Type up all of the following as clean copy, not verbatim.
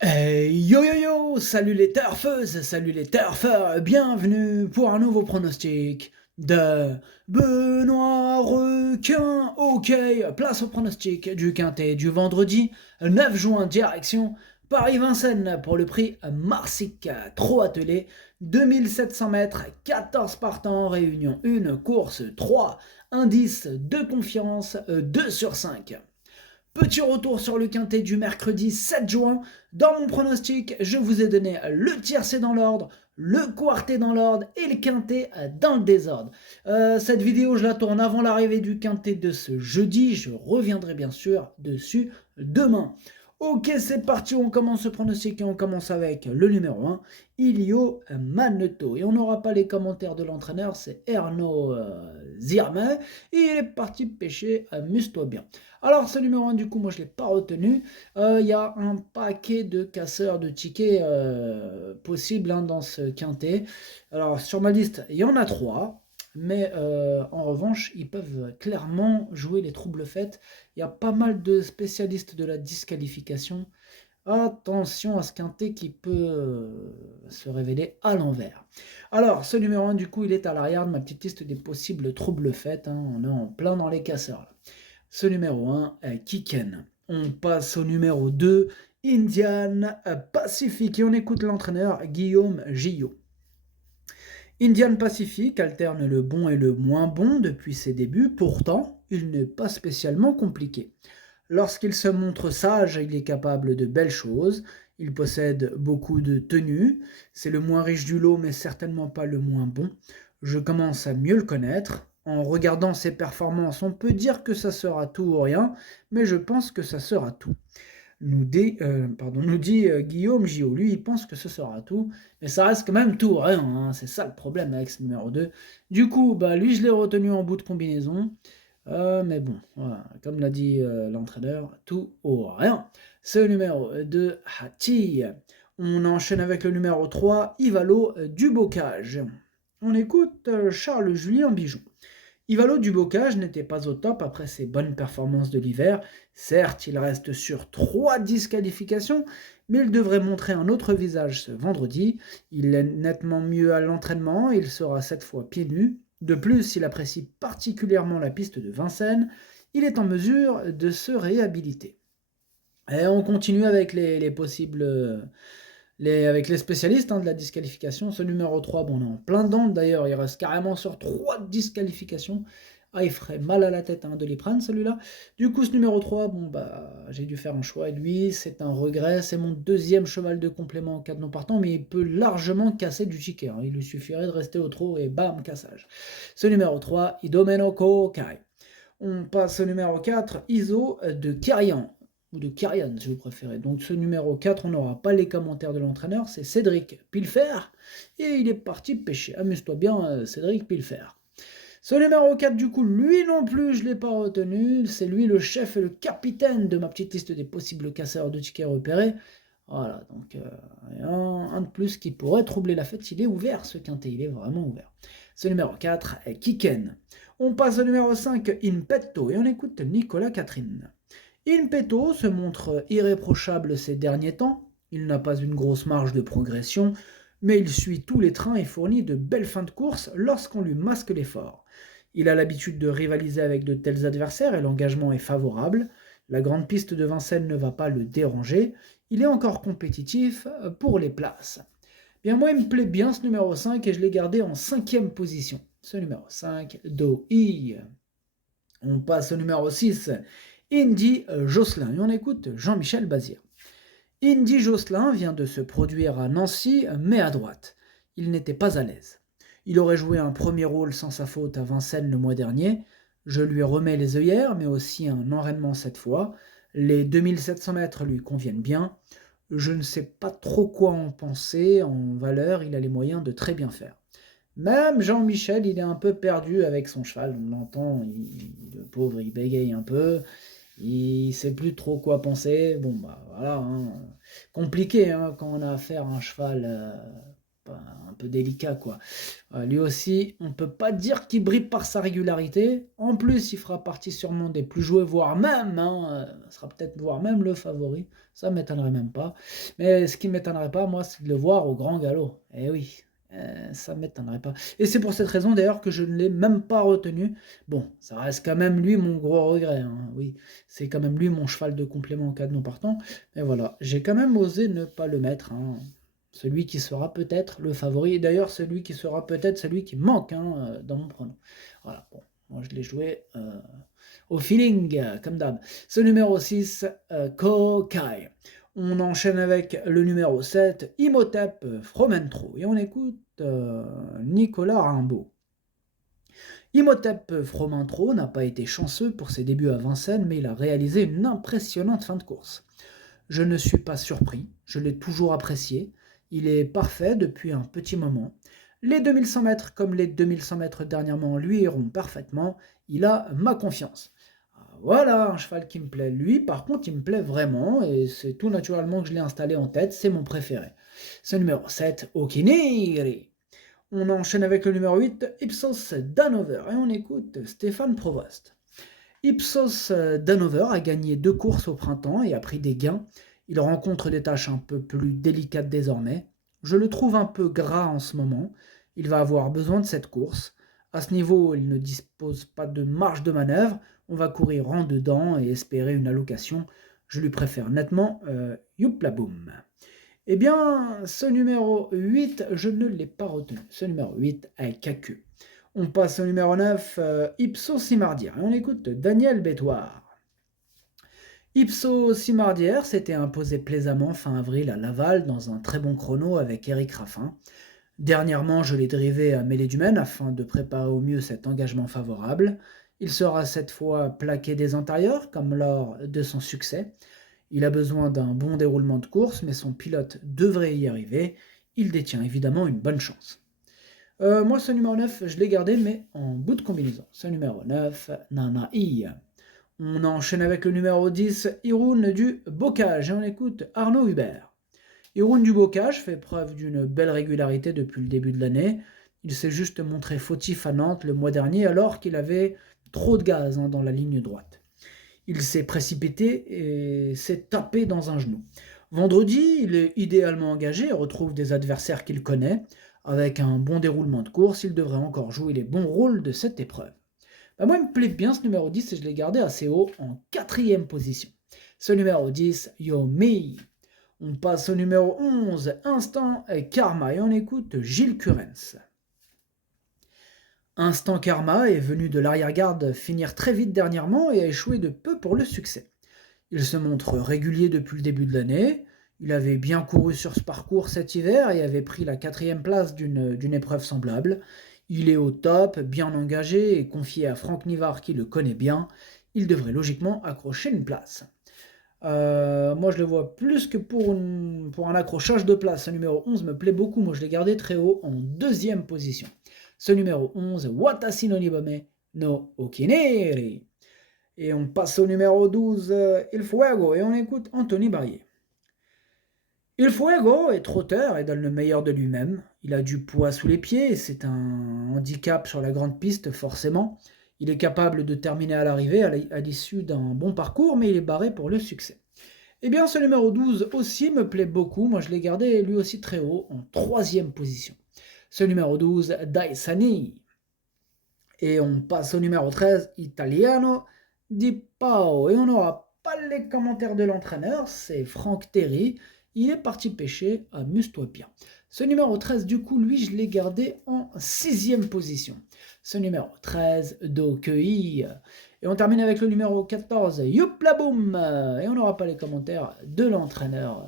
Yo yo yo, salut les turfeuses, salut les turfeurs, bienvenue pour un nouveau pronostic de Benoît Requin. Ok, place au pronostic du quintet du vendredi 9 juin, direction Paris-Vincennes pour le prix Marsic, trop attelé, 2700 mètres, 14 partants, réunion 1, course 3, indice de confiance 2 sur 5. Petit retour sur le quintet du mercredi 7 juin. Dans mon pronostic, je vous ai donné le tiercé dans l'ordre, le quartet dans l'ordre et le quintet dans le désordre. Cette vidéo, je la tourne avant l'arrivée du quintet de ce jeudi. Je reviendrai bien sûr dessus demain. Ok, c'est parti, on commence ce pronostic et on commence avec le numéro 1, Ilio Manetto. Et on n'aura pas les commentaires de l'entraîneur, c'est Erno Zirme. Et il est parti pêcher, amuse-toi bien. Alors, ce numéro 1, du coup, moi, je ne l'ai pas retenu. Il y a un paquet de casseurs de tickets possibles dans ce quintet. Alors, sur ma liste, il y en a 3. Mais en revanche, ils peuvent clairement jouer les troubles faits. Il y a pas mal de spécialistes de la disqualification. Attention à ce quintet qui peut se révéler à l'envers. Alors, ce numéro 1, du coup, il est à l'arrière de ma petite liste des possibles troubles faits. On est en plein dans les casseurs, là. Ce numéro 1, Kiken. On passe au numéro 2, Indian Pacific. Et on écoute l'entraîneur Guillaume Gillot. Indian Pacific alterne le bon et le moins bon depuis ses débuts, pourtant, il n'est pas spécialement compliqué. Lorsqu'il se montre sage, il est capable de belles choses, il possède beaucoup de tenues, c'est le moins riche du lot mais certainement pas le moins bon. Je commence à mieux le connaître. En regardant ses performances, on peut dire que ça sera tout ou rien, mais je pense que ça sera tout. Nous dit Guillaume Gillot. Lui, il pense que ce sera tout, mais ça reste quand même tout ou rien, hein. C'est ça le problème avec ce numéro 2. Du coup, lui, je l'ai retenu en bout de combinaison. Mais bon, voilà, comme l'a dit l'entraîneur, tout ou rien. Ce numéro 2, Hati. On enchaîne avec le numéro 3, Ivalo Dubocage. On écoute Charles-Julien Bijoux. Ivalo Dubocage n'était pas au top après ses bonnes performances de l'hiver. Certes, il reste sur 3 disqualifications, mais il devrait montrer un autre visage ce vendredi. Il est nettement mieux à l'entraînement, il sera cette fois pieds nus. De plus, il apprécie particulièrement la piste de Vincennes. Il est en mesure de se réhabiliter. Et on continue avec les possibles avec les spécialistes de la disqualification. Ce numéro 3, bon, on est en plein dedans. D'ailleurs, il reste carrément sur 3 disqualifications. Ah, il ferait mal à la tête de les prendre, celui-là. Du coup, ce numéro 3, j'ai dû faire un choix. Et lui, c'est un regret. C'est mon deuxième cheval de complément en cas de non partant, mais il peut largement casser du ticket. Il lui suffirait de rester au trot et bam, cassage. Ce numéro 3, Idomeno Kai. On passe au numéro 4, ISO de Karian, ou de Karian si vous préférez. Donc ce numéro 4, on n'aura pas les commentaires de l'entraîneur, c'est Cédric Pilfer, et il est parti pêcher. Amuse-toi bien, Cédric Pilfer. Ce numéro 4, du coup, lui non plus, je ne l'ai pas retenu. C'est lui le chef et le capitaine de ma petite liste des possibles casseurs de tickets repérés. Voilà, donc un de plus qui pourrait troubler la fête. Il est ouvert, ce quintet, il est vraiment ouvert. Ce numéro 4, Kiken. On passe au numéro 5, Impetto, et on écoute Nicolas Catherine. Impetto se montre irréprochable ces derniers temps. Il n'a pas une grosse marge de progression, mais il suit tous les trains et fournit de belles fins de course lorsqu'on lui masque l'effort. Il a l'habitude de rivaliser avec de tels adversaires et l'engagement est favorable. La grande piste de Vincennes ne va pas le déranger. Il est encore compétitif pour les places. Bien, moi, il me plaît bien ce numéro 5 et je l'ai gardé en 5e position. Ce numéro 5, Do-I. On passe au numéro 6, Indy Josselin. Et on écoute Jean-Michel Bazir. Indy Josselin vient de se produire à Nancy, mais à droite. Il n'était pas à l'aise. Il aurait joué un premier rôle sans sa faute à Vincennes le mois dernier. Je lui remets les œillères, mais aussi un enraînement cette fois. Les 2700 mètres lui conviennent bien. Je ne sais pas trop quoi en penser. En valeur, il a les moyens de très bien faire. Même Jean-Michel, il est un peu perdu avec son cheval. On l'entend, le pauvre, il bégaye un peu. Il sait plus trop quoi penser. Bon, voilà, hein. Compliqué quand on a affaire à un cheval un peu délicat, quoi. Lui aussi, on ne peut pas dire qu'il brille par sa régularité. En plus, il fera partie sûrement des plus joués, voire même, sera peut-être voire même le favori. Ça ne m'étonnerait même pas. Mais ce qui ne m'étonnerait pas, moi, c'est de le voir au grand galop. Eh oui, ça ne m'étonnerait pas. Et c'est pour cette raison, d'ailleurs, que je ne l'ai même pas retenu. Bon, ça reste quand même lui mon gros regret, hein. Oui, c'est quand même lui mon cheval de complément en cas de non partant. Mais voilà, j'ai quand même osé ne pas le mettre, hein. Celui qui sera peut-être le favori, et d'ailleurs celui qui sera peut-être celui qui manque, dans mon pronom. Voilà, bon, moi je l'ai joué au feeling, comme d'hab. Ce numéro 6, Kokai. On enchaîne avec le numéro 7, Imhotep Fromentro, et on écoute Nicolas Rimbaud. Imhotep Fromentro n'a pas été chanceux pour ses débuts à Vincennes, mais il a réalisé une impressionnante fin de course. Je ne suis pas surpris, je l'ai toujours apprécié. Il est parfait depuis un petit moment. Les 2100 mètres comme les 2100 mètres dernièrement lui iront parfaitement. Il a ma confiance. Voilà un cheval qui me plaît. Lui, par contre, il me plaît vraiment et c'est tout naturellement que je l'ai installé en tête. C'est mon préféré. C'est le numéro 7, Okiniri. On enchaîne avec le numéro 8, Ipsos Danover. Et on écoute Stéphane Provost. Ipsos Danover a gagné 2 courses au printemps et a pris des gains. Il rencontre des tâches un peu plus délicates désormais. Je le trouve un peu gras en ce moment. Il va avoir besoin de cette course. À ce niveau, il ne dispose pas de marge de manœuvre. On va courir en dedans et espérer une allocation. Je lui préfère nettement Youplaboum. Eh bien, ce numéro 8, je ne l'ai pas retenu. Ce numéro 8 est Kaku. On passe au numéro 9, Ipsos Simardière. Et on écoute Daniel Bétoir. Ipsos Simardière s'était imposé plaisamment fin avril à Laval dans un très bon chrono avec Eric Raffin. Dernièrement, je l'ai drivé à Mêlée-du-Maine afin de préparer au mieux cet engagement favorable. Il sera cette fois plaqué des intérieurs, comme lors de son succès. Il a besoin d'un bon déroulement de course, mais son pilote devrait y arriver. Il détient évidemment une bonne chance. Moi, ce numéro 9, je l'ai gardé, mais en bout de combinaison. Ce numéro 9, Nana I. On enchaîne avec le numéro 10, Iroun du Bocage, et on écoute Arnaud Hubert. Iroun du Bocage fait preuve d'une belle régularité depuis le début de l'année. Il s'est juste montré fautif à Nantes le mois dernier alors qu'il avait trop de gaz dans la ligne droite. Il s'est précipité et s'est tapé dans un genou. Vendredi, il est idéalement engagé et retrouve des adversaires qu'il connaît. Avec un bon déroulement de course, il devrait encore jouer les bons rôles de cette épreuve. Moi, il me plaît bien ce numéro 10 et je l'ai gardé assez haut en 4e position. Ce numéro 10, Yo Me. On passe au numéro 11, Instant Karma, et on écoute Gilles Curens. Instant Karma est venu de l'arrière-garde finir très vite dernièrement et a échoué de peu pour le succès. Il se montre régulier depuis le début de l'année. Il avait bien couru sur ce parcours cet hiver et avait pris la 4e place d'une épreuve semblable. Il est au top, bien engagé et confié à Franck Nivard qui le connaît bien. Il devrait logiquement accrocher une place. Moi je le vois plus que pour un accrochage de place. Ce numéro 11 me plaît beaucoup. Moi je l'ai gardé très haut en 2e position. Ce numéro 11, Watashi no Nibame no Okineri. Et on passe au numéro 12, Il Fuego, et on écoute Anthony Barrier. Il Fuego est trotteur et donne le meilleur de lui-même. Il a du poids sous les pieds, et c'est un handicap sur la grande piste forcément. Il est capable de terminer à l'arrivée à l'issue d'un bon parcours, mais il est barré pour le succès. Eh bien, ce numéro 12 aussi me plaît beaucoup. Moi, je l'ai gardé lui aussi très haut, en 3e position. Ce numéro 12, Daisani. Et on passe au numéro 13, Italiano di Pao. Et on n'aura pas les commentaires de l'entraîneur, c'est Franck Terry. Il est parti pêcher, amuse-toi bien. Ce numéro 13, du coup, lui, je l'ai gardé en 6e position. Ce numéro 13, Dokei. Et on termine avec le numéro 14, Youplaboum. Et on n'aura pas les commentaires de l'entraîneur.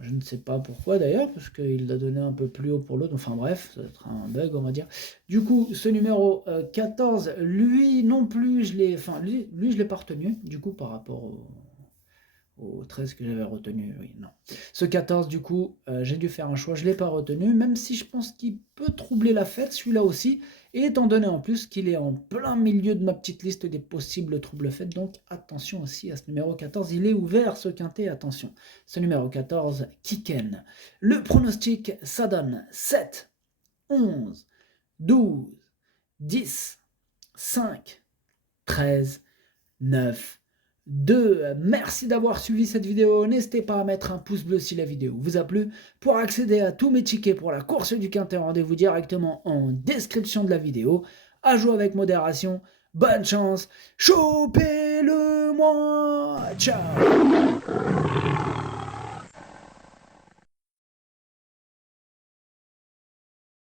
Je ne sais pas pourquoi d'ailleurs, parce qu'il l'a donné un peu plus haut pour l'autre. Enfin bref, ça doit être un bug, on va dire. Du coup, ce numéro 14, lui non plus, je l'ai pas retenu, du coup, par rapport au 13 que j'avais retenu. Oui, non. Ce 14, du coup, j'ai dû faire un choix, je ne l'ai pas retenu, même si je pense qu'il peut troubler la fête, celui-là aussi. Et étant donné en plus qu'il est en plein milieu de ma petite liste des possibles troubles faits, donc attention aussi à ce numéro 14, il est ouvert ce quintet, attention. Ce numéro 14, Kiken. Le pronostic, ça donne 7, 11, 12, 10, 5, 13, 9, 2. Merci d'avoir suivi cette vidéo. N'hésitez pas à mettre un pouce bleu si la vidéo vous a plu. Pour accéder à tous mes tickets pour la course du quintet, rendez-vous directement en description de la vidéo. À jouer avec modération. Bonne chance. Chopez-le-moi. Ciao.